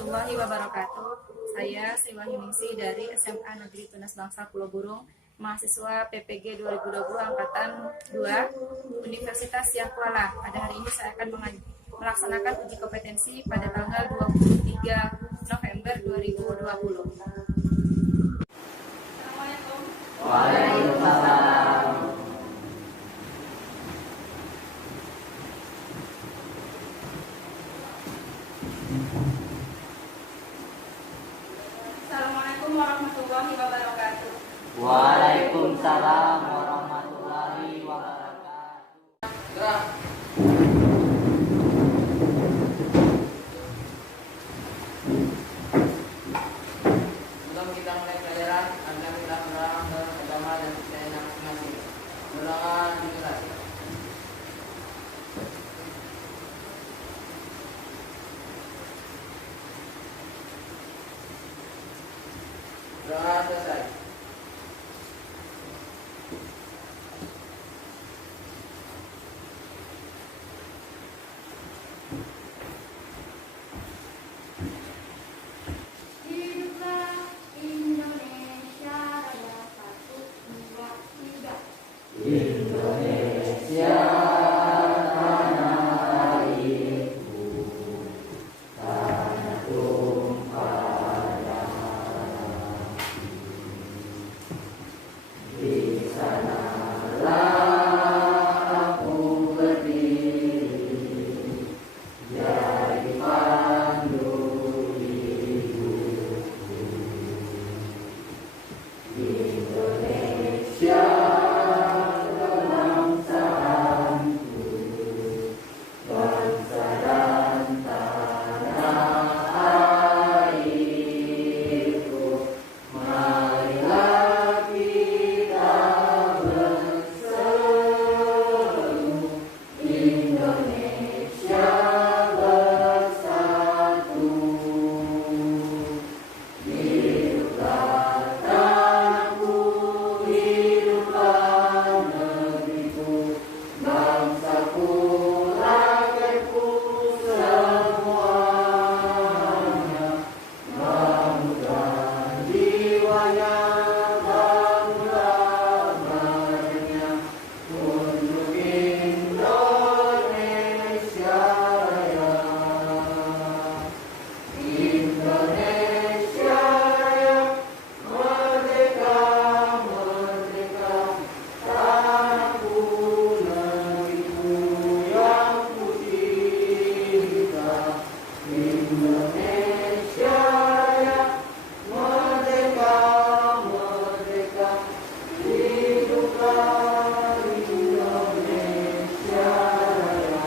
warahmatullahi wabarakatuh. Saya Sri Wahyuningsi dari SMA Negeri Tunas Bangsa Pulau Burung, mahasiswa PPG 2020 Angkatan 2 Universitas Syah Kuala. Pada hari ini saya akan melaksanakan uji kompetensi pada tanggal 23 November 2020. Assalamualaikum. Waalaikumsalam. Assalamualaikum warahmatullahi wabarakatuh. Waalaikumsalam warahmatullahi wabarakatuh. Sebelum kita mulai pelajaran, anda kita menerang agama dan kepercayaan masing-masing. Berdoa dimulai. Doa selesai. Hiduplah Indonesia Raya 1, 2, 3. Indonesia tanah airku, tanah tumpah darahku. Di sanalah aku berdiri, jadi pandu hidupku. Indonesia kebangsaanku, bangsa dan tanah airku. Marilah kita berseru, Indonesia bersatu. Hiduplah tanahku, hiduplah negeriku, bangsaku, rakyatku semuanya. Bangunlah jiwanya, bangunlah badannya, untuk Indonesia Raya. Indonesia Raya, merdeka, merdeka, tanahku, negeriku yang ku cinta. Indonesia Raya, merdeka, merdeka, hiduplah Indonesia Raya.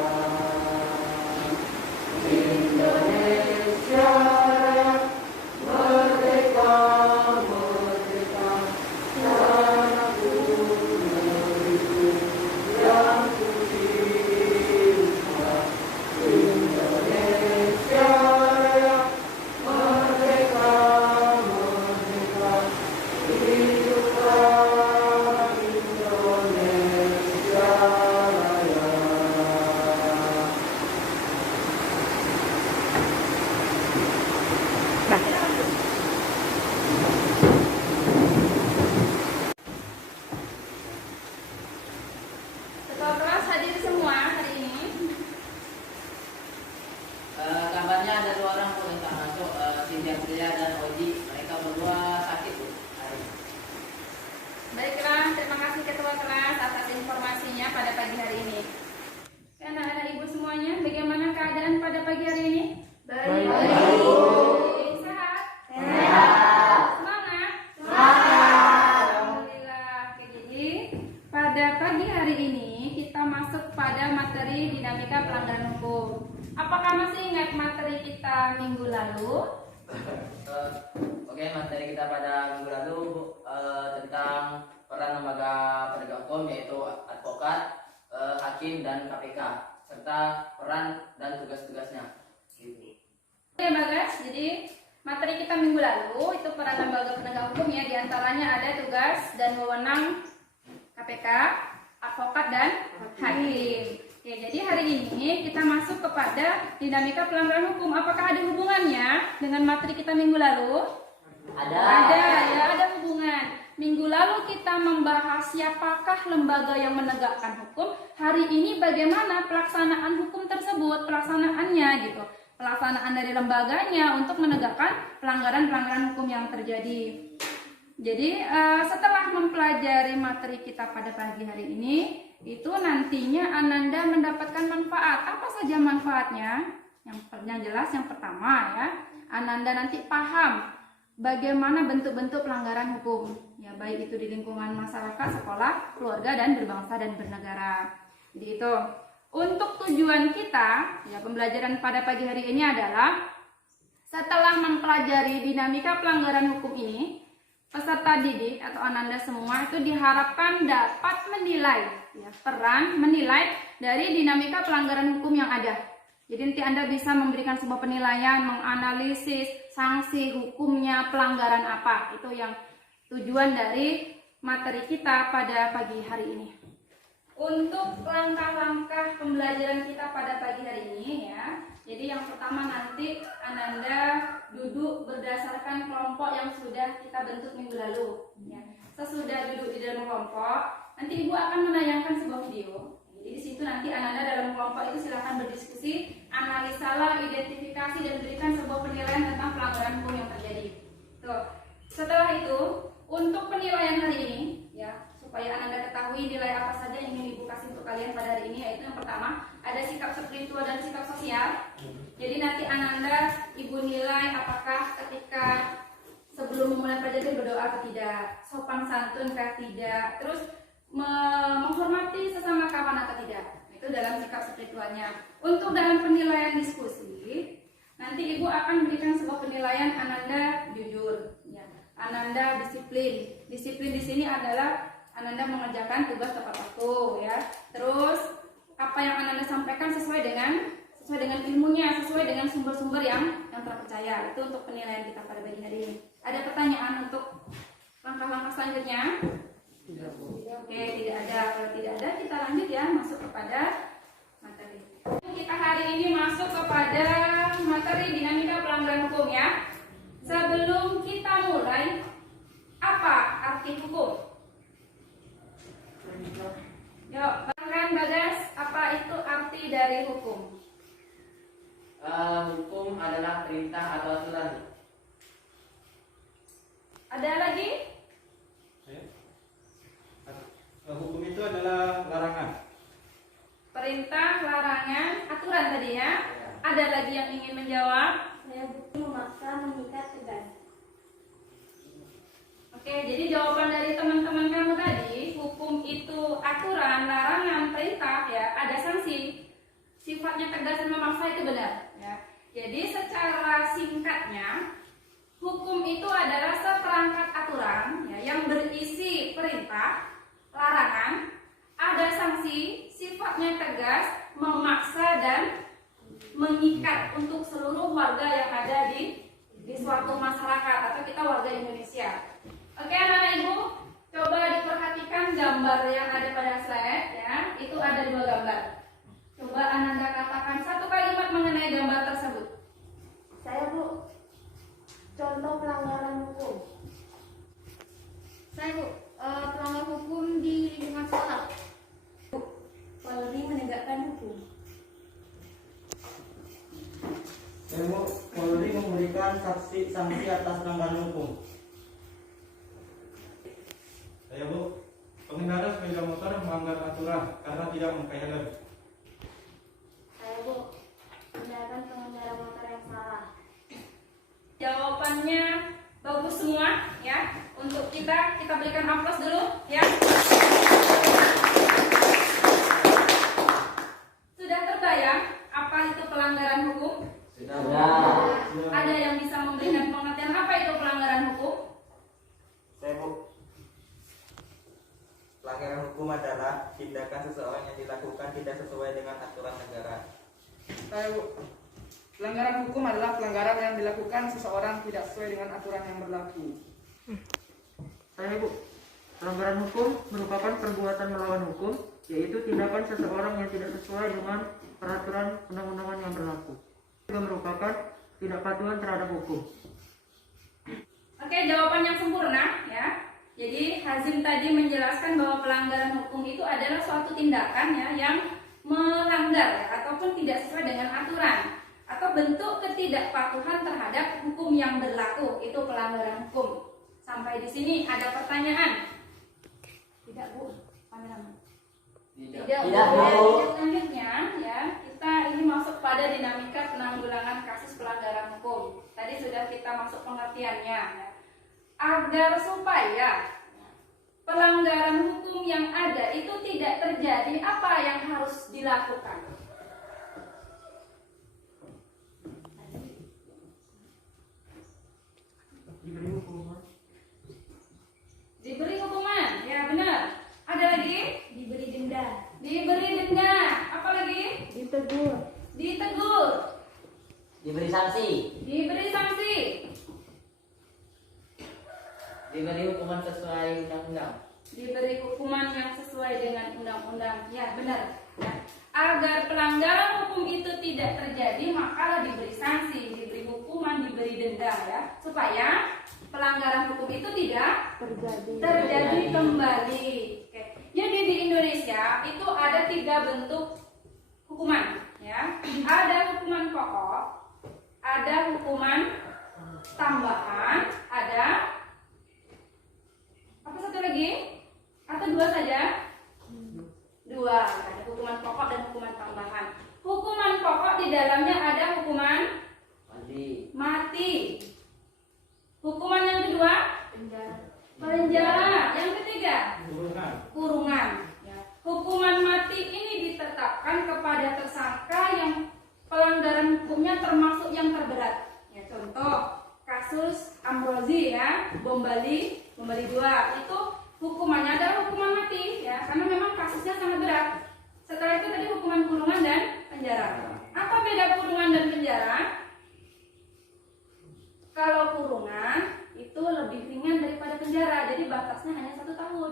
Indonesia Raya, merdeka, merdeka, tanahku, negeriku yang ku cinta. Indonesia Raya, merdeka, merdeka, hiduplah Indonesia Raya. Ketua kelas hadir semua hari ini. Kabarnya ada 2 orang pun yang tak masuk, Cynthia Priya dan Oji. Mereka berdua sakit Bu, hari ini. Baiklah, terima kasih Ketua kelas atas informasinya pada pagi hari ini. Anak-anak ibu semuanya, bagaimana keadaan pada pagi hari ini? Baik. Sehat? Sehat. Semangat? Semangat. Alhamdulillah. Oke, jadi pada pagi hari ini kita masuk pada materi dinamika pelanggaran hukum. Apakah masih ingat materi kita minggu lalu? Oke, materi kita pada minggu lalu Bu, tentang peran lembaga penegak hukum, yaitu advokat, hakim, dan KPK, serta peran dan tugas-tugasnya. Gitu. Oke Bagas, jadi materi kita minggu lalu itu peran lembaga penegak hukum ya, diantaranya ada tugas dan wewenang KPK, advokat, dan hakim. Ya, jadi hari ini kita masuk kepada dinamika pelanggaran hukum. Apakah ada hubungannya dengan dengan materi kita minggu lalu? Ada, ya, ada hubungan. Minggu lalu kita membahas siapakah lembaga yang menegakkan hukum. Hari ini bagaimana pelaksanaan hukum tersebut, pelaksanaannya gitu. Pelaksanaan dari lembaganya untuk menegakkan pelanggaran-pelanggaran hukum yang terjadi. Jadi setelah mempelajari materi kita pada pagi hari ini, itu nantinya Ananda mendapatkan manfaat. Apa saja manfaatnya? Yang jelas yang pertama ya, Ananda nanti paham bagaimana bentuk-bentuk pelanggaran hukum, ya baik itu di lingkungan masyarakat, sekolah, keluarga, dan berbangsa dan bernegara. Jadi itu untuk tujuan kita, ya pembelajaran pada pagi hari ini adalah setelah mempelajari dinamika pelanggaran hukum ini, peserta didik atau Ananda semua itu diharapkan dapat menilai, ya peran menilai dari dinamika pelanggaran hukum yang ada. Jadi nanti Anda bisa memberikan sebuah penilaian, menganalisis sanksi hukumnya pelanggaran apa. Itu yang tujuan dari materi kita pada pagi hari ini. Untuk langkah-langkah pembelajaran kita pada pagi hari ini ya. Jadi yang pertama nanti Ananda duduk berdasarkan kelompok yang sudah kita bentuk minggu lalu. Ya. Sesudah duduk di dalam kelompok, nanti Ibu akan menayangkan sebuah video. Jadi di situ nanti Ananda dalam kelompok itu silakan berdiskusi, analisalah, identifikasi, dan berikan sebuah penilaian tentang pelanggaran hukum yang terjadi. Tuh. Setelah itu, untuk penilaian hari ini, ya supaya Ananda ketahui nilai apa saja yang ingin Ibu kasih untuk kalian pada hari ini, yaitu yang pertama ada sikap spiritual dan sikap sosial. Jadi nanti Ananda Ibu nilai apakah ketika sebelum memulai pelajaran berdoa atau tidak, sopan santun atau tidak, terus menghormati sesama kawan atau tidak. Itu dalam sikap spiritualnya. Untuk dalam penilaian diskusi, nanti Ibu akan berikan sebuah penilaian Ananda jujur, ya. Ananda disiplin. Disiplin di sini adalah Ananda mengerjakan tugas tepat waktu, ya. Terus apa yang Ananda sampaikan sesuai dengan ilmunya, sesuai dengan sumber-sumber yang terpercaya. Itu untuk penilaian kita pada pagi hari ini. Ada pertanyaan untuk langkah-langkah selanjutnya? Oke, tidak ada. Kalau tidak ada, kita lanjut ya, masuk kepada materi. Kita hari ini masuk kepada materi dinamika pelanggaran hukum ya. Sebelum kita mulai, apa arti hukum? Yuk, Bang Bagas, apa itu arti dari hukum? Hukum adalah perintah atau aturan. Ada lagi? Hukum itu adalah larangan. Perintah, larangan, aturan tadi ya. Ada lagi yang ingin menjawab? Saya bukti memaksa, mengikat, tegas. Oke, jadi jawaban dari teman-teman kamu tadi, hukum itu aturan, larangan, perintah ya, ada sanksi. Sifatnya tegas dan memaksa itu benar ya. Jadi secara singkatnya, hukum itu adalah seperangkat aturan ya, yang berisi perintah, larangan, ada sanksi, sifatnya tegas, memaksa dan mengikat untuk seluruh warga yang ada di suatu masyarakat atau kita warga Indonesia. Oke anak-anak Ibu, coba diperhatikan gambar yang ada pada slide ya. Itu ada 2 gambar. Coba Ananda katakan satu kalimat mengenai gambar tersebut. Saya Bu, contoh pelanggaran hukum. Saya Bu, pelanggar hukum di lingkungan sekolah. Polri menegakkan hukum. Polri memberikan sanksi atas pelanggaran hukum. Saya Bu, pengendara sepeda motor melanggar aturan karena tidak memakai helm. Saya Bu, tindakan pengendara motor yang salah. Jawabannya bagus semua ya. Untuk kita berikan aplaus dulu ya. Sudah terbayang apa itu pelanggaran hukum? Sudah. Ada yang bisa memberikan pengertian apa itu pelanggaran hukum? Saya Bu, pelanggaran hukum adalah tindakan seseorang yang dilakukan tidak sesuai dengan aturan negara. Saya Bu, pelanggaran hukum adalah pelanggaran yang dilakukan seseorang tidak sesuai dengan aturan yang berlaku. Saya Bu, pelanggaran hukum merupakan perbuatan melawan hukum, yaitu tindakan seseorang yang tidak sesuai dengan peraturan undang-undangan yang berlaku. Juga merupakan ketidakpatuhan terhadap hukum. Oke, jawaban yang sempurna ya. Jadi Hazim tadi menjelaskan bahwa pelanggaran hukum itu adalah suatu tindakan ya yang melanggar ya, ataupun tidak sesuai dengan aturan atau bentuk ketidakpatuhan terhadap hukum yang berlaku, itu pelanggaran hukum. Sampai di sini ada pertanyaan? Tidak, Bu. Kameramen. Tidak, Bu. Selanjutnya ya, kita ini masuk pada dinamika penanggulangan kasus pelanggaran hukum. Tadi sudah kita masuk pengertiannya ya. Agar supaya pelanggaran hukum yang ada itu tidak terjadi, apa yang harus dilakukan? Diberi hukuman. Diberi hukuman, ya benar. Ada lagi? Diberi denda. Diberi denda. Apa lagi? Ditegur. Ditegur. Diberi sanksi. Diberi sanksi. Diberi hukuman sesuai undang-undang. Diberi hukuman yang sesuai dengan undang-undang. Ya benar ya. Agar pelanggaran hukum itu tidak terjadi, maka diberi sanksi, diberi hukuman, diberi denda ya, supaya pelanggaran hukum itu tidak terjadi kembali. Oke. Jadi di Indonesia itu ada 3 bentuk hukuman ya. Ada hukuman pokok, ada hukuman tambahan, ada apa satu lagi? Atau 2 saja? 2. Ada hukuman pokok dan hukuman tambahan. Hukuman pokok di dalamnya ada hukuman mati. Hukuman yang kedua? Penjara. Yang ketiga? Kurungan. Ya. Hukuman mati ini ditetapkan kepada tersangka yang pelanggaran hukumnya termasuk yang terberat. Ya, contoh kasus Ambrozi ya, bom Bali 2 itu hukumannya adalah hukuman mati ya, karena memang kasusnya sangat berat. Setelah itu tadi hukuman kurungan dan penjara. Apa beda kurungan dan penjara? Kalau kurungan itu lebih ringan daripada penjara, jadi batasnya hanya 1 tahun.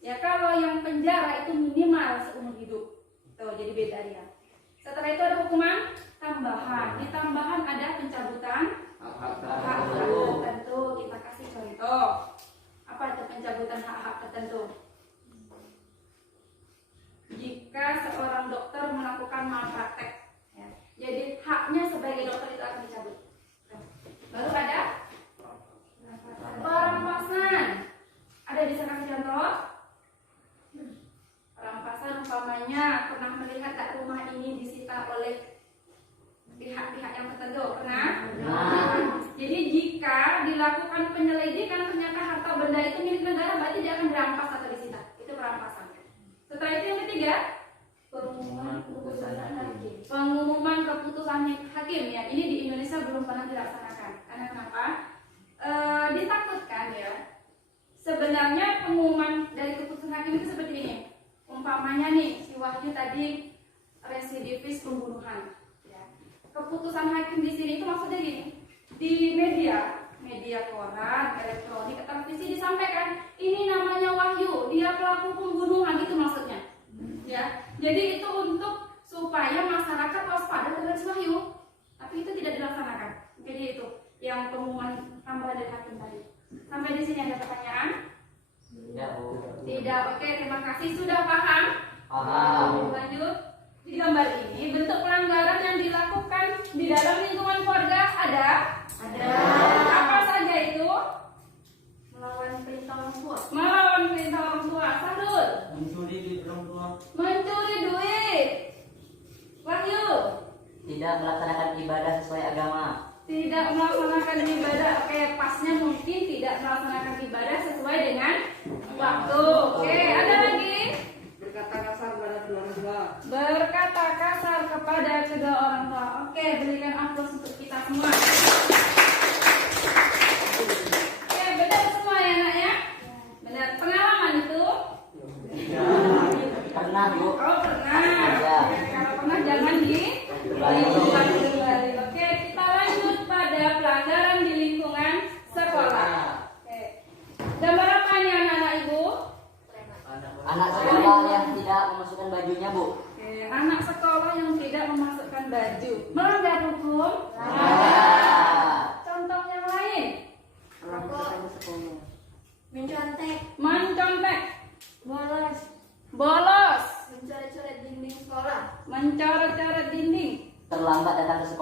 Ya, kalau yang penjara itu minimal seumur hidup. Tuh, jadi beda dia. Setelah itu ada hukuman tambahan. Di tambahan ada pencabutan hak-hak tertentu. Kita kasih contoh. Apa itu pencabutan hak-hak tertentu? Jika seorang dokter melakukan malpraktek, ya, jadi haknya sebagai dokter itu akan dicabut. Baru ada perampasan. Ada bisa kasih contoh? Perampasan umpamanya pernah melihat tak rumah ini disita oleh pihak-pihak yang tertentu, pernah? Jadi jika dilakukan penyelidikan ternyata harta benda itu milik negara, berarti dia akan dirampas atau disita. Itu perampasan. Setelah itu yang ketiga, pengumuman keputusan hakim. Pengumuman keputusan hakim ya, ini di Indonesia belum pernah dilaksanakan. Karena kenapa? Ditakutkan ya. Sebenarnya pengumuman dari keputusan hakim itu seperti ini. Umpamanya nih, si Wahyu tadi residivis pembunuhan. Ya. Keputusan hakim di sini itu maksudnya gini. Di media koran, elektronik, televisi disampaikan ini namanya Wahyu, dia pelaku pembunuhan, itu maksudnya. Ya, jadi itu untuk supaya masyarakat waspada terhadap si Wahyu, tapi itu tidak dilaksanakan. Jadi itu yang pengumuman tambahan dari hakim tadi. Sampai di sini ada pertanyaan? Tidak. Oke, terima kasih. Sudah paham? Paham. Lanjut. Di gambar ini bentuk pelanggaran yang dilakukan di dalam lingkungan keluarga ada? Apa saja itu? Melawan perintah orang tua. Melawan perintah orang tua. Sahrul. Mencuri duit orang tua. Mencuri duit. Wahyu. Tidak melaksanakan ibadah sesuai agama. Tidak melaksanakan ibadah. Oke, pasnya mungkin tidak melaksanakan ibadah sesuai dengan waktu. Oke, ada lagi? Berkata kasar kepada kedua orang tua. Berkata kasar kepada kedua orang tua. Oke, berikan aplaus untuk kita semua. Oke, benar semua ya nak ya? Benar. Pengalaman itu? Pernah, Bu. Oh, pernah. Ya. Kalau pernah jangan diulang kembali. Oke, kita lanjut pada pelanggaran di lingkungan sekolah. Oke. Gambar apa nih anak-anak ibu? Anak sekolah yang tidak memasukkan bajunya, Bu. Oke, anak sekolah yang tidak memasukkan baju melanggar hukum.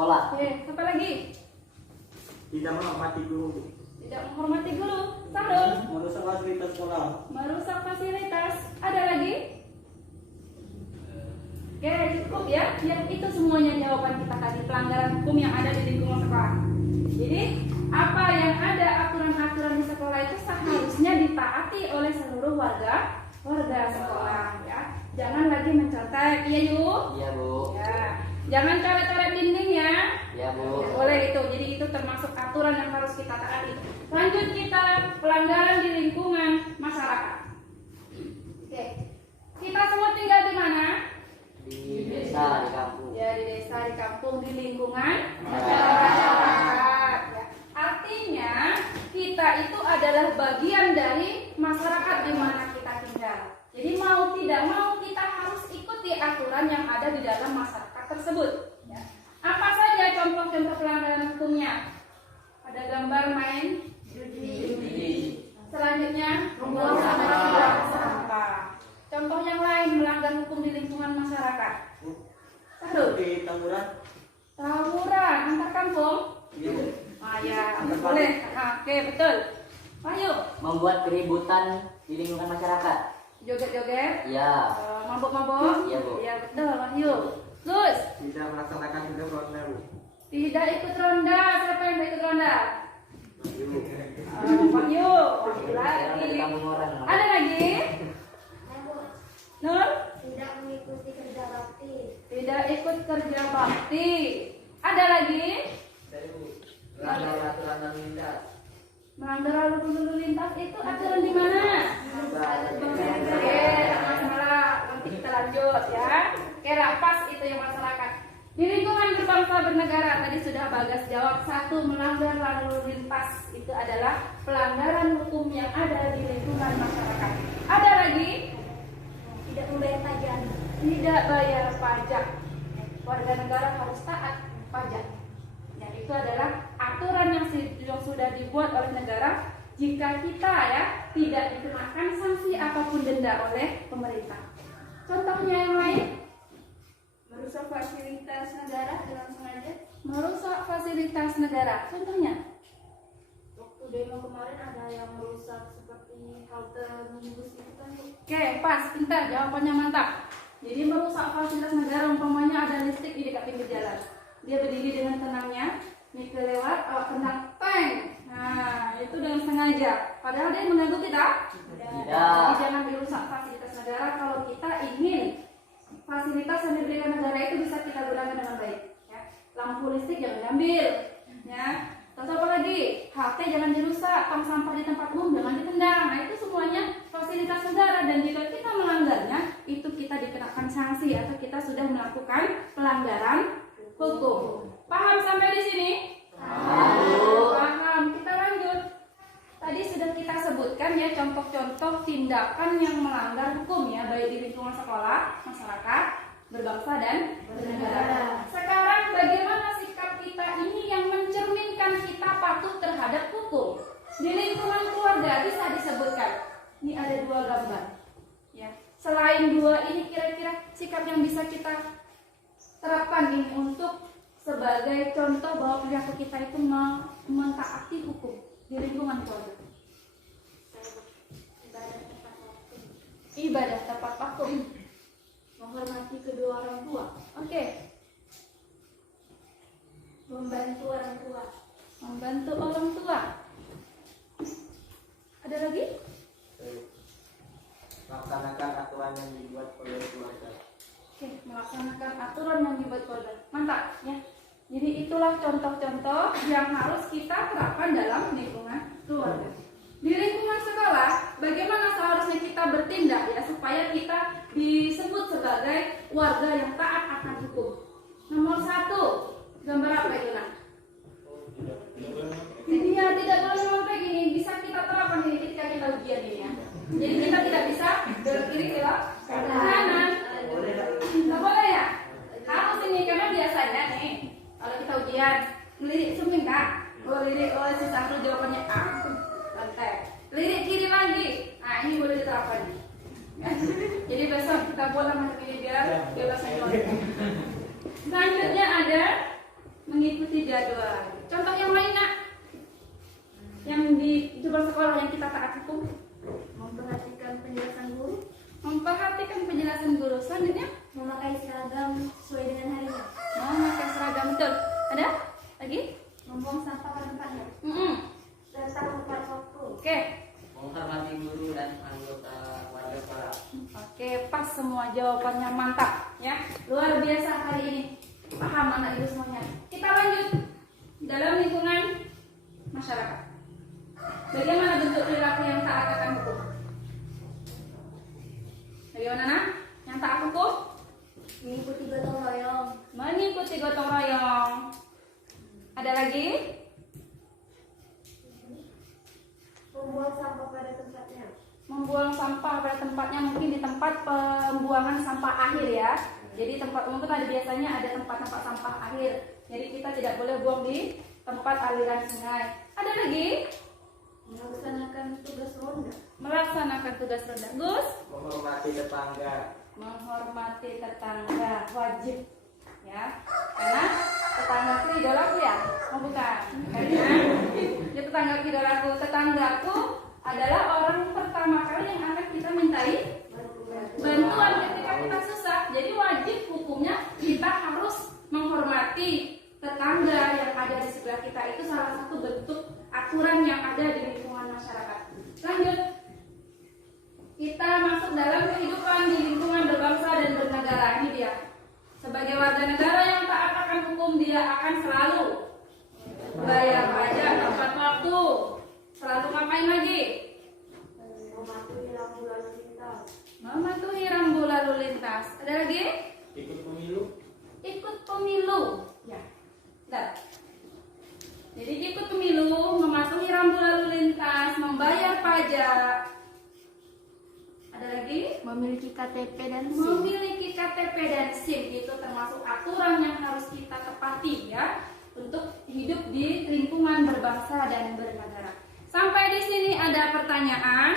sekolah. Oke, apa lagi? Tidak menghormati guru. Tidak menghormati guru. Sahrul. Merusak fasilitas sekolah. Merusak fasilitas. Ada lagi? Oke, cukup ya. Yang itu semuanya jawaban kita tadi, pelanggaran hukum yang ada di lingkungan sekolah. Jadi, apa yang ada aturan-aturan di sekolah itu seharusnya ditaati oleh seluruh warga sekolah ya. Jangan lagi mencontek, iya Yu? Iya Bu. Ya. Jangan coret-coret dinding ya. Iya Bu. Tidak boleh itu. Jadi itu termasuk aturan yang harus kita taati. Lanjut kita pelanggaran di lingkungan masyarakat. Oke. Kita semua tinggal di mana? Di desa, di kampung. Ya di desa, di kampung, di lingkungan masyarakat. Ya. Artinya kita itu adalah bagian dari masyarakat di mana kita tinggal. Jadi mau tidak mau kita harus ikuti aturan yang ada di dalam masyarakat tersebut. Ya. Apa saja contoh-contoh pelanggaran hukumnya? Ada gambar main judi. Selanjutnya membuang sampah. Contoh yang lain melanggar hukum di lingkungan masyarakat. Satu. Di tawuran. Tawuran antar kampung. Ah ya, boleh. Oke, betul. Ayo, Membuat keributan di lingkungan masyarakat. joget-joget. Iya. Mabuk-mabuk. Iya, Bu. Ya betul, Wahyu. Gus, Tidak melaksanakan hidup ronda. tidak ikut ronda. Siapa yang tidak ikut ronda? Wahyu. Wahyu Sekarang dari lagi. kampung orang. Ada lagi? Nur? Tidak mengikuti kerja bakti. Tidak ikut kerja bakti. Ada lagi? Melanggar aturan lalu lintas. Melanggar lalu lintas itu aturan di mana? Oke, masalah nanti kita lanjut ya. Oke, pas itu yang masyarakat. Di lingkungan berbangsa bernegara tadi sudah Bagas jawab. Satu, melanggar lalu lintas itu adalah pelanggaran hukum yang ada di lingkungan masyarakat. Ada lagi? Tidak membayar pajak. Tidak bayar pajak. Warga negara harus taat pajak. Ya, itu adalah aturan yang sudah dibuat oleh negara. Jika kita ya tidak dikenakan sanksi apapun denda oleh pemerintah. Contohnya yang lain, Merusak fasilitas negara dengan sengaja. merusak fasilitas negara. Contohnya, Waktu demo kemarin ada yang merusak seperti halte minibus itu kan. oke, pas, pintar, jawabannya mantap. Jadi merusak fasilitas negara, umpamanya ada listrik di dekat pinggir jalan. Dia berdiri dengan tenangnya, Mika lewat, tendang, tank. Nah, itu dengan sengaja. Padahal dia mengganggu kita. Tidak. Jadi jangan dirusak fasilitas negara kalau kita ingin fasilitas yang diberikan negara itu bisa kita gunakan dengan baik. Ya. Lampu listrik jangan diambil. Ya. Terus apa lagi? HT jangan dirusak, tong sampah di tempat umum jangan ditendang. Nah itu semuanya fasilitas negara dan jika kita melanggarnya, itu kita dikenakan sanksi atau kita sudah melakukan pelanggaran hukum. Paham sampai di sini? Paham. Kita lanjut. Tadi sudah kita sebutkan ya contoh-contoh tindakan yang melanggar hukum ya, baik di lingkungan sekolah, masyarakat, berbangsa dan bernegara. Sekarang bagaimana sikap kita ini yang mencerminkan kita patuh terhadap hukum? Di lingkungan keluarga bisa disebutkan. Ini ada dua gambar. Ya. Selain dua ini kira-kira sikap yang bisa kita terapkan ini untuk sebagai contoh bahwa perilaku kita itu mentaati hukum di lingkungan keluarga. Ibadah tepat waktu. Menghormati kedua orang tua. Oke. Membantu orang tua. Membantu orang tua. Ada lagi? Melaksanakan aturan yang dibuat oleh keluarga. Oke, melaksanakan aturan yang dibuat keluarga. Mantap ya. Jadi itulah contoh-contoh yang harus kita terapkan dalam lingkungan keluarga. Di lingkungan sekolah, bagaimana seharusnya kita bertindak ya supaya kita disebut sebagai warga yang taat akan hukum. Nomor 1, gambar apa itu nak? Jadi ya tidak boleh sampai gini, bisa kita terapkan ini ketika kita ujian ini ya. Jadi kita tidak bisa belok kiri belok kanan. Nggak boleh ya? Harus ini karena biasanya nih kalau kita ujian ngelirik suming kak, lirik si Sahrul jawabannya A, lantai. Lirik kiri lagi, nah ini boleh diterapkan. Jadi besok kita buat macam ini biar bebas mengeluarkan. Selanjutnya ada mengikuti jadwal. Contoh yang lain nak, yang di jadwal sekolah yang kita taat hukum. Memperhatikan penjelasan guru, Memperhatikan penjelasan guru. Selanjutnya, memakai seragam sesuai dengan harinya, memakai seragam, betul. Ada lagi? membuang sampah pada tempatnya, Mm-mm. datang tepat waktu, Oke, Menghormati guru dan anggota warga sekolah. oke, pas semua jawabannya, mantap ya. Luar biasa hari ini. Paham anak ibu semuanya. Kita lanjut dalam lingkungan masyarakat. Bagaimana bentuk perilaku yang taat akan hukum? Bagaimana nak? Yang taat hukum? mengikuti gotong royong, Mengikuti gotong royong. Ada lagi? membuang sampah pada tempatnya, Membuang sampah pada tempatnya, mungkin di tempat pembuangan sampah akhir ya. Jadi tempat umum itu ada biasanya ada tempat-tempat sampah akhir. Jadi kita tidak boleh buang di tempat aliran sungai. Ada lagi? melaksanakan tugas ronda, Melaksanakan tugas ronda. Gus? menghormati tetangga, Menghormati tetangga, wajib ya. Karena tetangga itu idolaku ya? Oh bukan. Karena ya tetangga idolaku. Tetanggaku adalah orang pertama kali yang akan kita mintai bantuan ketika kita susah. Jadi wajib hukumnya kita harus menghormati tetangga yang ada di sebelah kita. Itu salah satu bentuk aturan yang ada di lingkungan masyarakat. Lanjut, kita masuk dalam kehidupan di lingkungan berbangsa dan bernegara. Ini dia. Sebagai warga negara yang taat akan hukum, dia akan selalu bayar pajak tepat waktu. Selalu ngapain lagi? mematuhi lampu lalu lintas, Mematuhi rambu lalu lintas. Ada lagi? ikut pemilu, Ikut pemilu. Ya. Bentar. Jadi ikut pemilu, mematuhi rambu lalu lintas, membayar pajak. Ada lagi? memiliki KTP dan Memiliki KTP dan SIM. Itu termasuk aturan yang harus kita tepati ya untuk hidup di lingkungan berbangsa dan bernegara. Sampai di sini ada pertanyaan?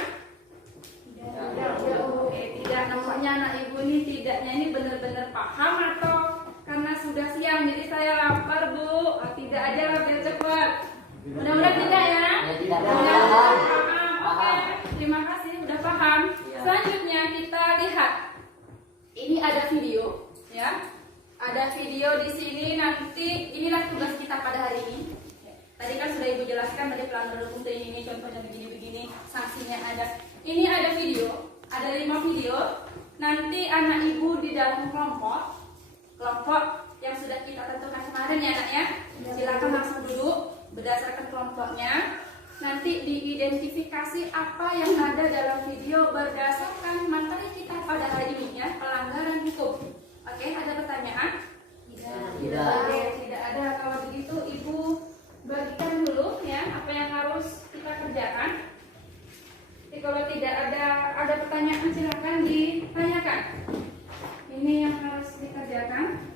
Oke, tidak. Nampaknya anak ibu ini tidaknya ini benar-benar paham atau karena sudah siang jadi saya lapar bu. Tidak aja biar cepat. Mudah-mudahan tidak ya. Tidak. Mudah-mudahan paham. Oke, terima kasih udah paham. Ya. Selanjutnya kita lihat. Ini ada video ya. Ada video di sini, nanti inilah tugas kita pada hari ini. Tadi kan sudah ibu jelaskan dari pelanggaran hukum ini contohnya begini-begini, sanksinya ada. Ini ada video, ada 5 video. Nanti anak ibu di dalam kelompok yang sudah kita tentukan kemarin ya anak ya. Silakan langsung duduk berdasarkan kelompoknya. Nanti diidentifikasi apa yang ada dalam video berdasarkan materi kita pada hari ini ya, pelanggaran hukum. Oke, ada pertanyaan? Tidak. Oke, tidak ada. Kalau begitu ibu bagikan dulu ya apa yang harus kita kerjakan. Jadi kalau tidak ada pertanyaan silakan ditanyakan. Ini yang harus dikerjakan.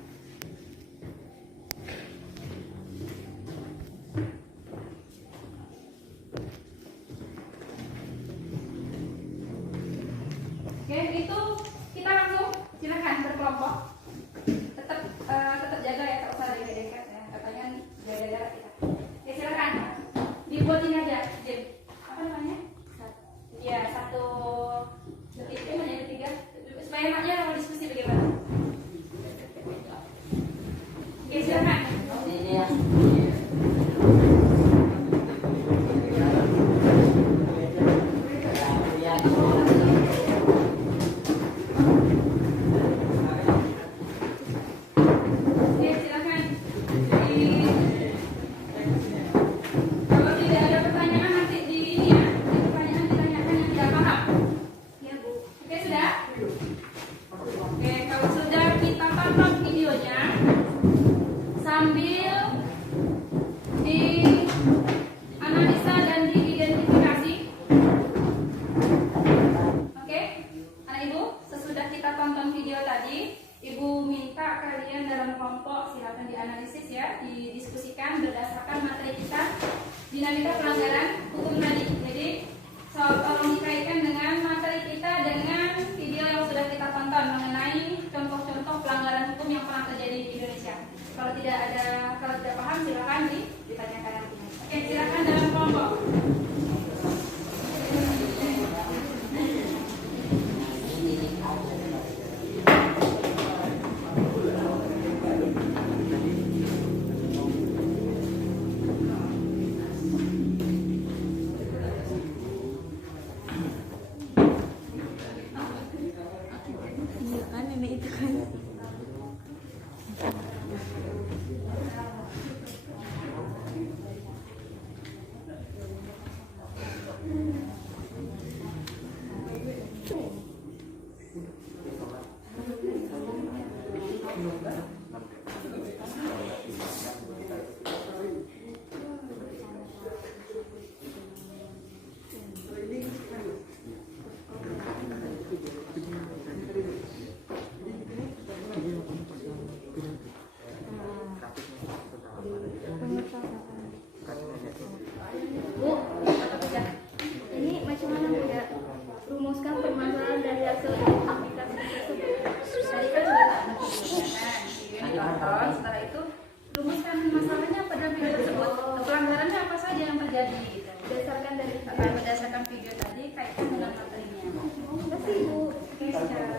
Oke, itu kita langsung silakan berkelompok. Tetap jaga ya, tak usah dekat-dekat ya. Katanya jaga jarak kita. Oke, silakan. Dibuat ini aja, Jim. Apa namanya? Ya, 1 detik itu menjadi 3. Supaya maknya mau diskusi bagaimana? Oke, silakan. Ini ya. Oke, silakan. Jadi, kalau tidak ada pertanyaan nanti di ini ya, di pertanyaan ditanyakan yang tidak paham. Ya bu. Oke sudah. Oke, kalau sudah kita tonton videonya sambil dianalisa dan diidentifikasi. Oke, anak ibu, sesudah kita tonton video tadi, ibu minta kalian dalam kelompok silakan dianalisis ya, didiskusikan berdasarkan materi kita dinamika pelanggaran hukum tadi. Jadi tolong dikaitkan dengan materi kita dengan video yang sudah kita tonton mengenai contoh-contoh pelanggaran hukum yang pernah terjadi di Indonesia. Kalau tidak paham paham silakan ditanyakan nanti. Oke, silakan dalam kelompok. Bu, ini macam mana Bu ya rumuskan permasalahan dari hasil aplikasi tersebut? Tadi kan sudah ditonton, setelah itu rumuskan masalahnya pada video tersebut. Pelanggarannya apa saja yang terjadi gitu. Berdasarkan video tadi kaitkan dengan materinya. Terima kasih Bu. Oke, secara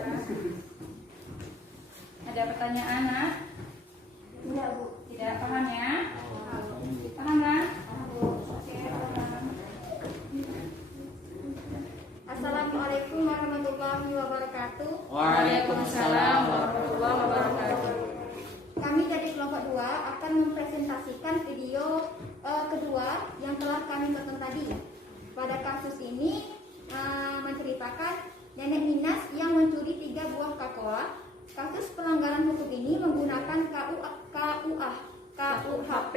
ada pertanyaan, Nak? Tidak Bu. Tidak paham ya? Paham kan? Oke, paham. Assalamualaikum warahmatullahi wabarakatuh. Waalaikumsalam warahmatullahi wabarakatuh. Kami dari kelompok 2 akan mempresentasikan video kedua yang telah kami tonton tadi. Pada kasus ini menceritakan nenek Minas yang mencuri 3 buah Coca-Cola. Kasus pelanggaran hukum ini menggunakan KUHP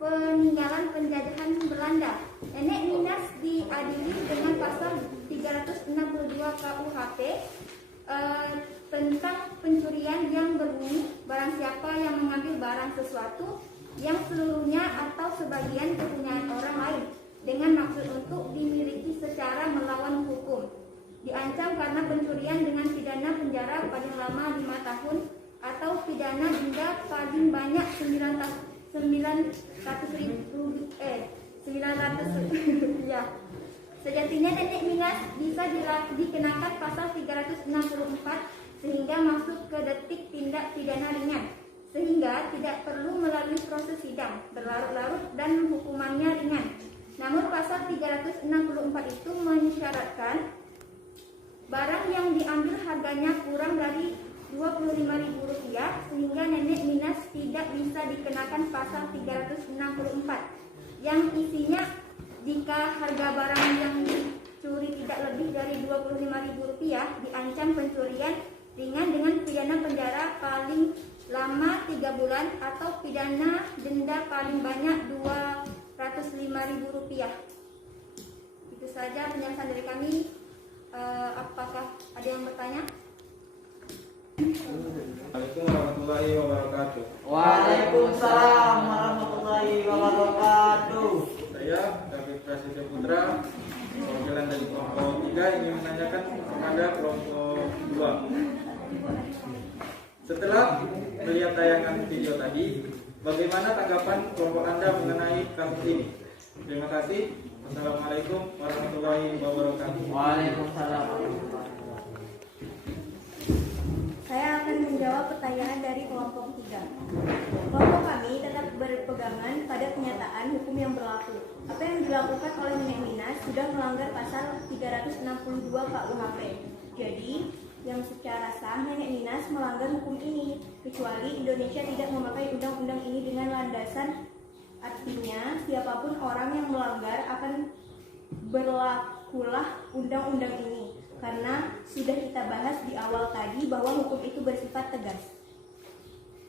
peninggalan penjajahan Belanda. Nenek Minas diadili dengan pasal 362 KUHP tentang pencurian yang berbunyi barang siapa yang mengambil barang sesuatu yang seluruhnya atau sebagian kepunyaan orang lain dengan maksud untuk dimiliki secara melawan hukum diancam karena pencurian dengan pidana penjara paling lama 5 tahun atau pidana denda paling banyak 900 rupiah. Sejatinya nenek Minas bisa dikenakan pasal 364 sehingga masuk ke detik tindak pidana ringan, sehingga tidak perlu melalui proses sidang berlarut-larut dan hukumannya ringan. Namun pasal 364 itu mensyaratkan barang yang diambil harganya kurang dari Rp25.000 sehingga nenek Minas tidak bisa dikenakan pasal 364 yang isinya jika harga barang yang dicuri tidak lebih dari Rp25.000 diancam pencurian ringan dengan pidana penjara paling lama 3 bulan atau pidana denda paling banyak Rp205.000. Itu saja penjelasan dari kami. Apakah ada yang bertanya? Assalamualaikum warahmatullahi wabarakatuh. Waalaikumsalam warahmatullahi wabarakatuh. Saya David Prasetyo Putra, perwakilan dari kelompok 3 ingin menanyakan kepada kelompok 2. Setelah melihat tayangan video tadi, bagaimana tanggapan kelompok Anda mengenai kasus ini? Terima kasih. Wassalamualaikum warahmatullahi wabarakatuh. Waalaikumsalam. Saya akan menjawab pertanyaan dari kelompok 3. Kelompok kami tetap berpegangan pada kenyataan hukum yang berlaku. Apa yang dilakukan oleh nenek Minas sudah melanggar pasal 362 KUHP. Jadi, yang secara sah nenek Minas melanggar hukum ini, kecuali Indonesia tidak memakai undang-undang ini dengan landasan. Artinya, siapapun orang yang melanggar akan berlakulah undang-undang ini. Karena sudah kita bahas di awal tadi bahwa hukum itu bersifat tegas.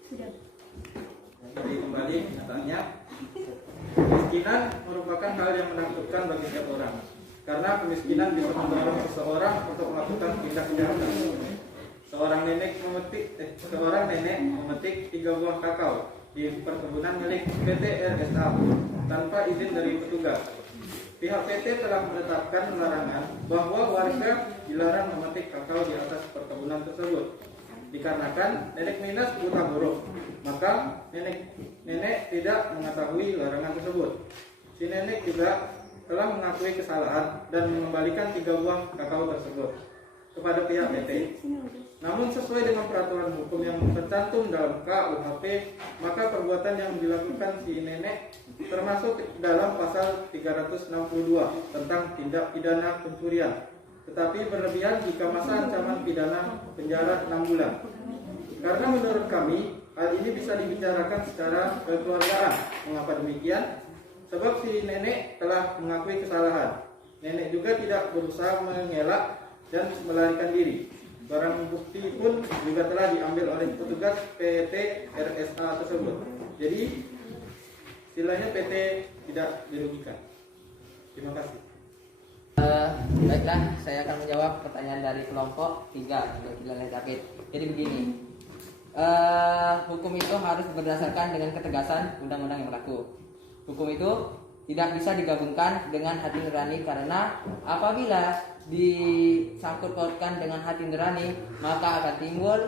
Sudah. Jadi kembali kenyataannya, kemiskinan merupakan hal yang menakutkan bagi setiap orang. Karena kemiskinan bisa mendorong seseorang untuk melakukan tindak kejahatan. Seorang nenek memetik 3 buah kakao di perkebunan milik PT RSA tanpa izin dari petugas. Pihak PT telah menetapkan larangan bahwa warga dilarang memetik kakao di atas perkebunan tersebut. dikarenakan nenek Minas buta huruf, maka nenek tidak mengetahui larangan tersebut. Si nenek juga telah mengakui kesalahan dan mengembalikan 3 buah kakao tersebut kepada pihak PT. Namun sesuai dengan peraturan hukum yang tercantum dalam KUHP, maka perbuatan yang dilakukan si nenek termasuk dalam pasal 362 tentang tindak pidana pencurian, tetapi berlebihan jika masa ancaman pidana penjara 6 bulan. Karena menurut kami hal ini bisa dibicarakan secara kekeluargaan. Mengapa demikian? Sebab si nenek telah mengakui kesalahan. Nenek juga tidak berusaha mengelak dan melarikan diri. Barang bukti pun juga telah diambil oleh petugas PT RSA tersebut. Jadi istilahnya PT tidak dirugikan. Terima kasih. Baiklah, saya akan menjawab pertanyaan dari kelompok 3 dari David. Jadi begini, hukum itu harus berdasarkan dengan ketegasan undang-undang yang berlaku. Hukum itu tidak bisa digabungkan dengan hati nurani, karena apabila disangkut pautkan dengan hati nurani maka akan timbul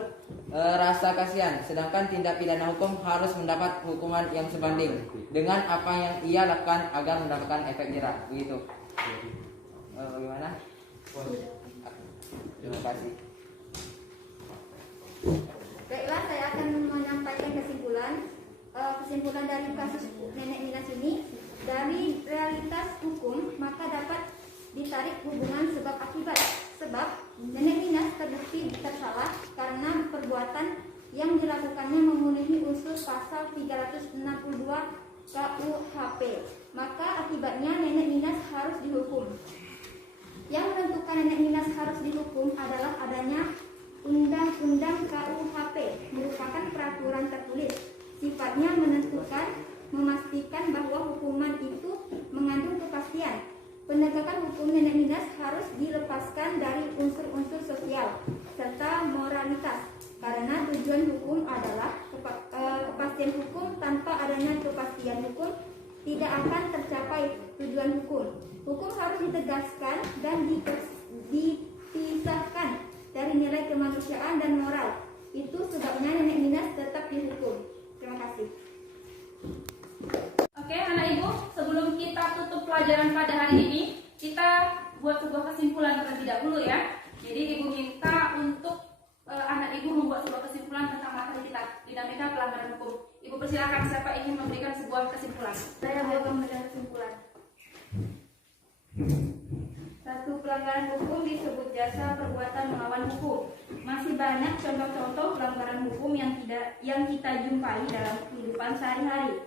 rasa kasihan, sedangkan tindak pidana hukum harus mendapat hukuman yang sebanding dengan apa yang ia lakukan agar mendapatkan efek jerah. Begitu. Bagaimana? Terima kasih. Baiklah, saya akan menyampaikan kesimpulan dari kasus nenek Minas ini. Dari realitas hukum maka dapat ditarik hubungan sebab akibat. Sebab nenek Minas terbukti bersalah karena perbuatan yang dilakukannya memenuhi unsur pasal 362 KUHP. Maka akibatnya nenek Minas harus dihukum. Yang menentukan nenek Minas harus dihukum adalah adanya Undang-Undang KUHP, merupakan peraturan tertulis. Sifatnya menentukan, memastikan bahwa hukuman itu mengandung kepastian. Penegakan hukum nenek Minas harus dilepaskan dari unsur-unsur sosial serta moralitas, karena tujuan hukum adalah kepastian hukum. Tanpa adanya kepastian hukum tidak akan tercapai tujuan hukum. Hukum harus ditegaskan dan dipisahkan dari nilai kemanusiaan dan moral. Itu sebabnya nenek Minas tetap dihukum. Terima kasih. Oke, anak ibu, sebelum kita tutup pelajaran pada hari ini, kita buat sebuah kesimpulan terlebih dahulu ya. Jadi ibu minta untuk anak ibu membuat sebuah kesimpulan tentang materi kita, dinamika pelanggaran hukum. Ibu persilakan, siapa ingin memberikan sebuah kesimpulan? Saya mau memberikan kesimpulan. 1. Pelanggaran hukum disebut jasa perbuatan melawan hukum. Masih banyak contoh-contoh pelanggaran hukum yang kita jumpai dalam kehidupan sehari-hari.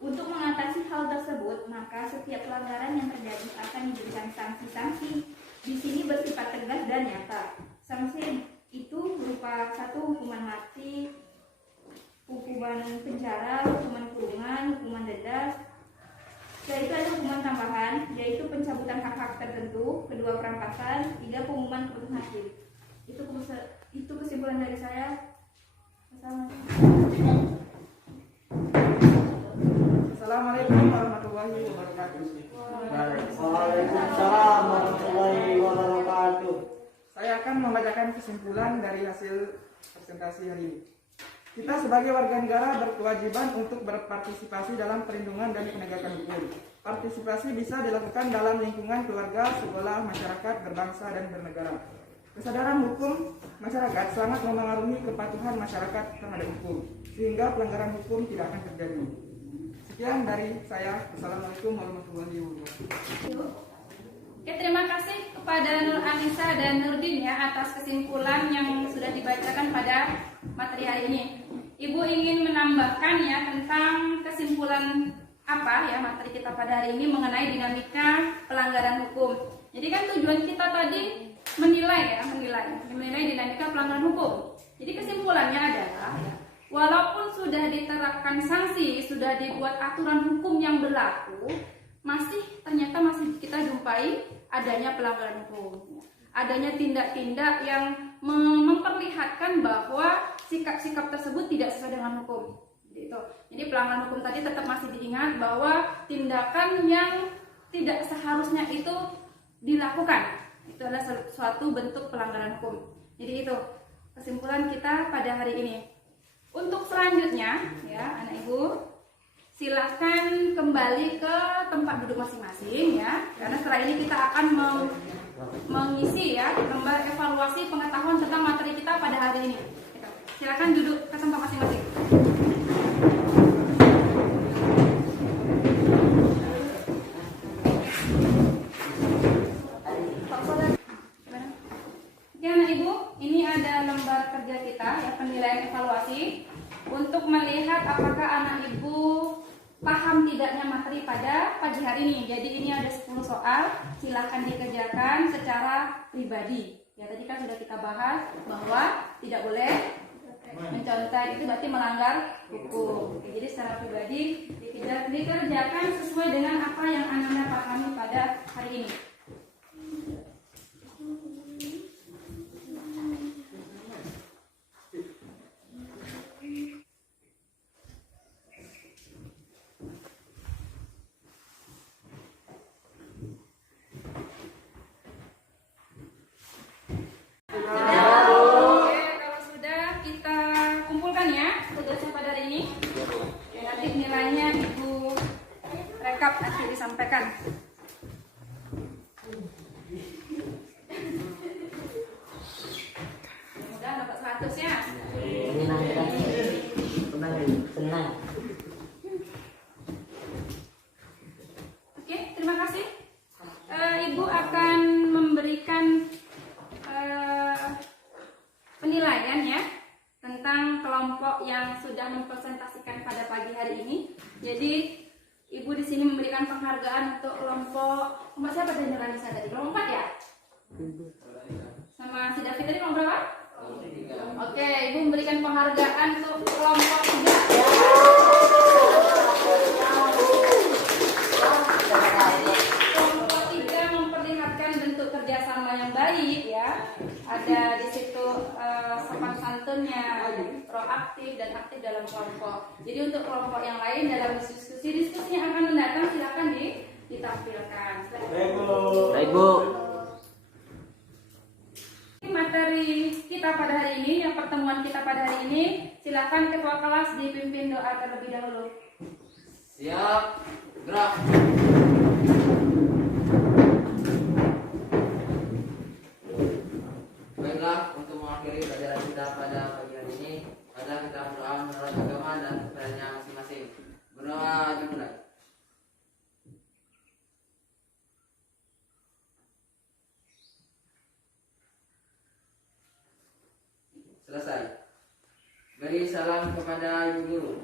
Untuk mengatasi hal tersebut, maka setiap pelanggaran yang terjadi akan diberikan sanksi-sanksi. Di sini bersifat tegas dan nyata. Sanksi itu berupa 1. Hukuman mati, hukuman penjara, hukuman kurungan, hukuman denda. Setelah itu ada hukuman tambahan, yaitu pencabutan hak-hak tertentu, 2. Perampasan, 3. Pengumuman keputusan hakim. Itu kesimpulan dari saya. Assalamualaikum warahmatullahi wabarakatuh. Waalaikumsalam warahmatullahi wabarakatuh. Saya akan membacakan kesimpulan dari hasil presentasi hari ini. Kita sebagai warga negara berkewajiban untuk berpartisipasi dalam perlindungan dan penegakan hukum. Partisipasi bisa dilakukan dalam lingkungan keluarga, sekolah, masyarakat, berbangsa, dan bernegara. Kesadaran hukum masyarakat sangat memengaruhi kepatuhan masyarakat terhadap hukum, sehingga pelanggaran hukum tidak akan terjadi. Sekian dari saya. Assalamualaikum warahmatullahi wabarakatuh. Oke, terima kasih kepada Nur Anissa dan Nurdin ya atas kesimpulan yang sudah dibacakan pada materi hari ini. Ibu ingin menambahkan ya tentang kesimpulan apa ya materi kita pada hari ini mengenai dinamika pelanggaran hukum. Jadi kan tujuan kita tadi menilai dinamika pelanggaran hukum. Jadi kesimpulannya adalah ya, walaupun sudah diterapkan sanksi, sudah dibuat aturan hukum yang berlaku, ternyata masih kita jumpai adanya pelanggaran hukum. Adanya tindak-tindak yang memperlihatkan bahwa sikap-sikap tersebut tidak sesuai dengan hukum. Jadi pelanggaran hukum tadi tetap masih diingat bahwa tindakan yang tidak seharusnya itu dilakukan. Itu adalah suatu bentuk pelanggaran hukum. Jadi itu kesimpulan kita pada hari ini. Untuk selanjutnya ya anak ibu, silakan kembali ke tempat duduk masing-masing ya, karena setelah ini kita akan mengisi ya lembar evaluasi pengetahuan tentang materi kita pada hari ini. Silakan duduk ke tempat masing-masing. Oke anak ibu, ini ada lembar kerja kita ya, penilaian evaluasi untuk melihat apakah anak ibu paham tidaknya materi pada pagi hari ini. Jadi ini ada 10 soal, silakan dikerjakan secara pribadi. Ya tadi kan sudah kita bahas bahwa tidak boleh mencontek, itu berarti melanggar hukum. Oke, jadi secara pribadi dikerjakan sesuai dengan apa yang anak-anak pahami pada hari ini. Oke, kalau sudah kita kumpulkan ya tugasnya pada hari ini. Ya, nanti nilainya ibu rekap nanti disampaikan. Mudah dapat 100 ya. Senang. Oke, terima kasih. Ibu akan memberikan penilaian ya tentang kelompok yang sudah mempresentasikan pada pagi hari ini. Jadi ibu di sini memberikan penghargaan untuk kelompok siapa tadi nilai saya tadi? Kelompok 4 ya? Sama si David tadi kelompok berapa? Oke, ibu memberikan penghargaan untuk kelompok 3. Kelompok 3 memperlihatkan bentuk kerjasama yang baik ya. Ada di situ sopan santunnya, proaktif dan aktif dalam kelompok. Jadi untuk kelompok yang lain dalam diskusi yang akan mendatang silakan ditampilkan. Baik Bu. Materi kita pada hari ini, yang pertemuan kita pada hari ini, silakan ketua kelas dipimpin doa terlebih dahulu. Siap. Gerak. Baiklah, untuk mengakhiri pelajaran kita pada pagi hari ini, adalah kita berdoa menurut agama dan kepercayaannya masing-masing. Berdoa dimulai. Selesai. Beri salam kepada ibu guru.